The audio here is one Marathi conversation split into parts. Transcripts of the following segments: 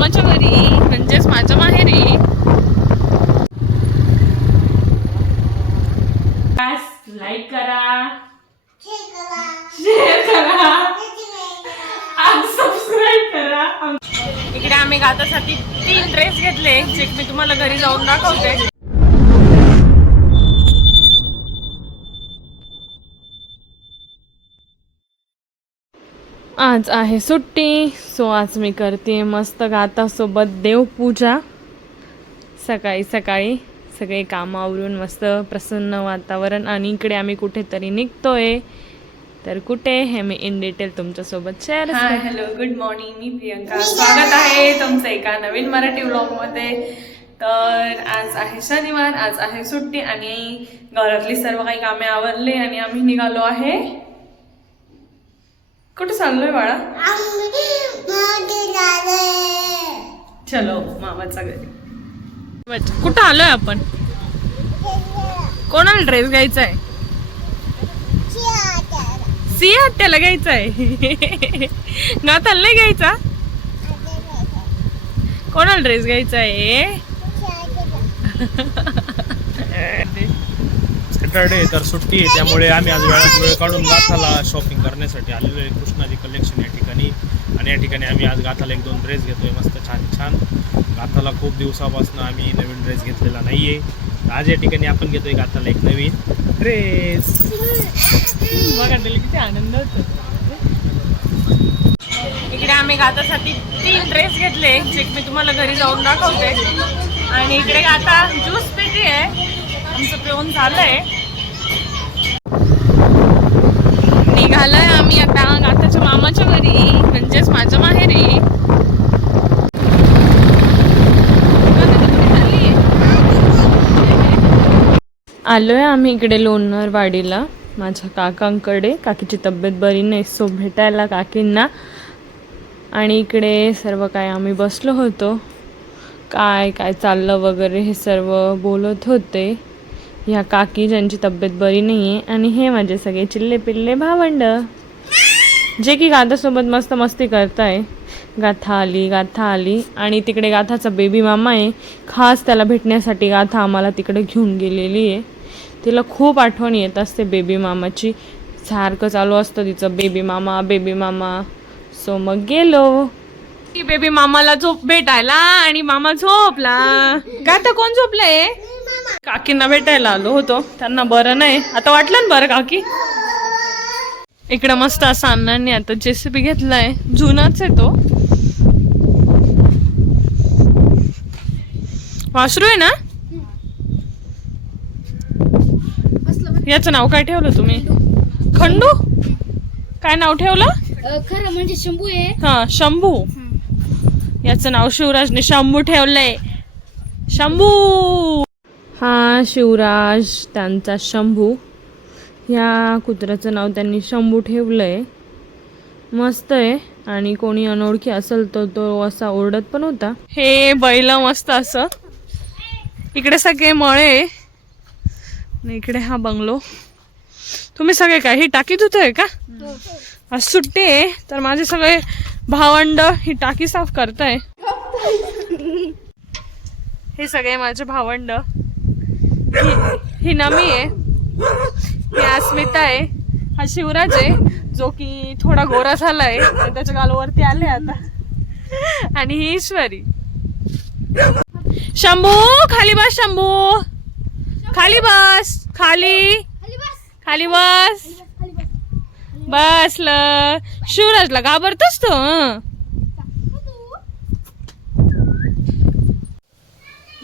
मामाच्या घरी, म्हणजेच माझ्या माहेरी. लाईक करा, शेअर करा, सबस्क्राईब करा. इकडे आम्ही गातासाठी 3 ड्रेस घेतले, जे मी तुम्हाला घरी जाऊन दाखवते. आज आहे सुट्टी, सो आज मी करते मस्त गातासोबत देवपूजा. सकाळी सकाळी सगळे कामं आवरून मस्त प्रसन्न वातावरण. आणि इकडे आम्ही कुठेतरी निघतोय, तर कुठे हे मी इन डिटेल तुमच्यासोबत शेअर. हाय, हॅलो, गुड मॉर्निंग. मी प्रियंका, स्वागत आहे तुमचं एका नवीन मराठी व्लॉगमध्ये. तर आज आहे शनिवार, आज आहे सुट्टी आणि घरातली सर्व काही कामे आवरली आणि आम्ही निघालो आहे. कुठे चाललोय बाळा? चलो मामाच्या घरी. कुठं आलोय आपण? कोणाला ड्रेस घ्यायचा आहे? सिया त्याला घ्यायचा आहे. गाताला नाही घ्यायचा? कोणाला ड्रेस घ्यायचा आहे? सॅटरडे तर सुट्टी आहे, त्यामुळे आम्ही आज वेळ काढून गाथाला शॉपिंग करण्यासाठी आलेलो आहे. कृष्णाजी कलेक्शन या ठिकाणी. आणि या ठिकाणी आम्ही आज गाथाला 1-2 ड्रेस घेतोय मस्त छान छान. गाथाला खूप दिवसापासून आम्ही नवीन ड्रेस घेतलेला नाही आहे. आज या ठिकाणी आपण घेतोय गाथाला एक नवीन ड्रेस. बघा किती आनंद होतो. इकडे आम्ही गातासाठी 3 ड्रेस घेतले, जे मी तुम्हाला घरी जाऊन दाखवते. आणि इकडे गाता ज्यूस पिती आहे. आमचं पिऊन झालंय. निघालोय आम्ही आता गाताच्या मामाच्या घरी, म्हणजेच माझ्या माहेरी. आलोय आम्ही इकडे लोणार वाडीला माझ्या काकांकडे. काकीची तब्येत बरी नाही, सो भेटायला काकींना. आणि इकडे सर्व काय आम्ही बसलो होतो, काय काय चाललं वगैरे हे सर्व बोलत होते. ह्या काकी ज्यांची तब्येत बरी नाही आहे. आणि हे माझे सगळे चिल्ले पिल्ले भावंड, जे की गाथासोबत मस्त मस्ती करताय. गाथा आली आणि तिकडे गाथाचा बेबी मामा आहे. खास त्याला भेटण्यासाठी गाथा आम्हाला तिकडे घेऊन गेलेली आहे. तिला खूप आठवण येत असते बेबी मामाची. सारखं चालू असतं तिचं बेबी मामा. सो मग गेलो बेबी मामाला झोप भेटायला. आणि मामा झोपला. गाथा कोण झोपलंय? काकींना भेटायला आलो होतो, त्यांना बरं नाही. आता वाटलं ना बरं काकी? इकडं मस्त असा अण्णांनी आता JCB घेतलाय, जुनाच आहे तो. वासरू आहे ना? याचं नाव काय ठेवलं तुम्ही? खंडू? काय नाव ठेवलं? खरं म्हणजे शंभू आहे. हा, शंभू. याचं नाव शिवराजने शंभू ठेवलंय. शंभू. हा शिवराज, त्यांचा शंभू. ह्या कुत्र्याचं नाव त्यांनी शंभू ठेवलंय. मस्त आहे. आणि कोणी अनोळखी असेल तर तो असा ओरडत पण होता. हे बैल मस्त असं. इकडे सगळे मळे. इकडे हा बंगलो. तुम्ही सगळे काय ही टाकी धुतोय का? आज सुट्टी आहे, तर माझे सगळे भावंड ही टाकी साफ करताय. हे सगळे माझे भावंड. ही नमी आहे, ही अस्मिता आहे, हा शिवराज आहे जो की थोडा गोरा झालाय आणि त्याच्या गालावरती आले आता. आणि ही ईश्वरी. शंभू खाली बस, शंभू खाली बस, खाली बस. बसलं. शिवराजला घाबरतोस तो.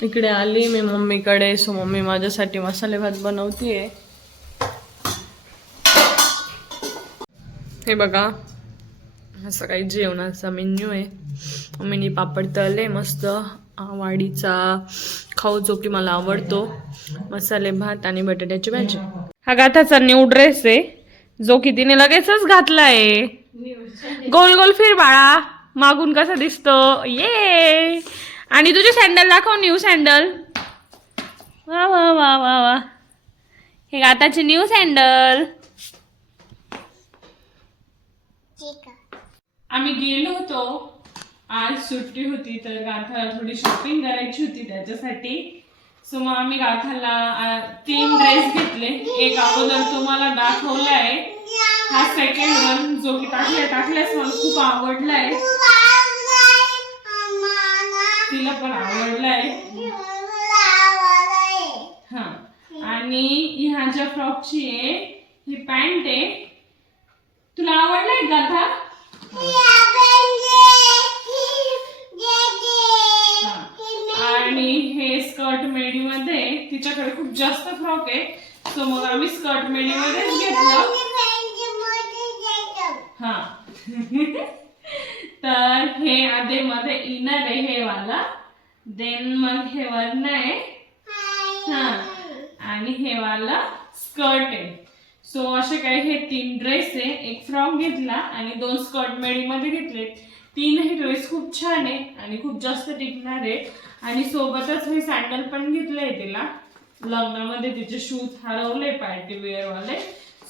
इकडे आली मी मम्मीकडे. सो मम्मी माझ्यासाठी मसाले भात बनवतीये. हे बघा, असं काही जेवणाचा मेन्यू आहे. मम्मीनी पापड तळले मस्त. वाडीचा खाऊ जो की मला आवडतो. मसाले भात आणि बटाट्याची भाजी. हा गाथाचा न्यू ड्रेस आहे, जो की तिने लगेचच घातलाय. गोल गोल फिर बाळा, मागून कसा दिसतो. ये. आणि तुझे सँडल दाखव, न्यू सँडल. वा वा वा वा वा. हे गाताचे न्यू सँडल. आम्ही गेलो होतो आज सुट्टी होती तर गाथाला थोडी शॉपिंग करायची होती त्याच्यासाठी. सो मग आम्ही गाथाला 3 ड्रेस घेतले. एक अगोदर तुम्हाला दाखवलाय, हा सेकंड वन जो की टाकल्यास मला खूप आवडलाय, तिला पण आवडलाय. हा, आणि ह्या ज्या फ्रॉकची आहे ही पॅन्ट आहे, तुला आवडलाय गाथा? आणि हे स्कर्ट मेडी मध्ये, तिच्याकडे खूप जास्त फ्रॉक आहे सो मग आम्ही स्कर्ट मेडी मध्येच घेतलं. हा तर हे आधी मध्ये इनर आहे हे वाला, देन मग हे वरनं आहे, हा, आणि हे वाला स्कर्ट आहे. सो असे काही हे 3 ड्रेस आहे, एक फ्रॉक घेतला आणि 2 स्कर्ट मेडी मध्ये घेतले. 3ही ड्रेस खूप छान आहे आणि खूप जास्त टिकणार आहे. आणि सोबतच हे सँडल पण घेतलंय तिला, लग्नामध्ये तिचे शूज हरवले पार्टी वेअर वाले.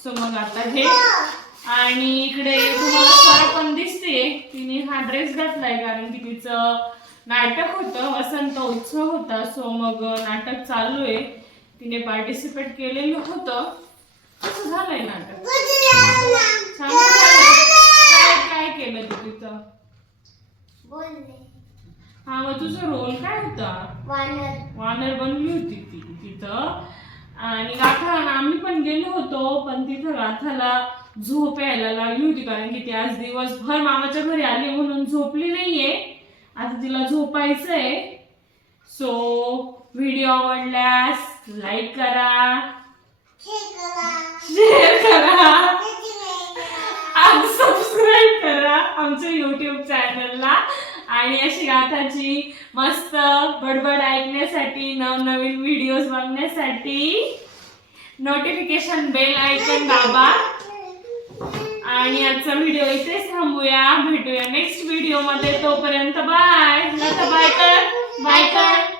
सो मग आता हे, आणि इकडे तुम्हाला स्वरा पण दिसते, तिने हा ड्रेस घातलाय कारण की तिचं नाटक होतं, वसंत उत्सव होता. सो मग नाटक चालू आहे, तिने पार्टिसिपेट केलेलं होतं. कसं झालंय नाटक? छान झालंय. काय केलं तू तिथं? हा, मग तुझा रोल काय होता? वानर बनली होती ती तिथं. आणि गाथा आम्ही पण गेलो होतो, पण तिथं गाथाला झोप यायला लागली होती कारण की ती आज दिवसभर मामाच्या घरी आली म्हणून झोपली नाहीये. आता तिला झोपायचंय. सो व्हिडिओ आवडल्यास लाईक करा, शेअर करा आणि सबस्क्राईब करा आमच्या YouTube चॅनलला. आणि अशी गाथाची मस्त बडबड ऐकण्यासाठी, नवनवीन व्हिडिओज बघण्यासाठी नोटिफिकेशन बेल आयकॉन दाबा. आणि आजचा व्हिडिओ इथेच थांबूया, भेटूया नेक्स्ट व्हिडिओ मध्ये. तोपर्यंत बाय. बाय कर.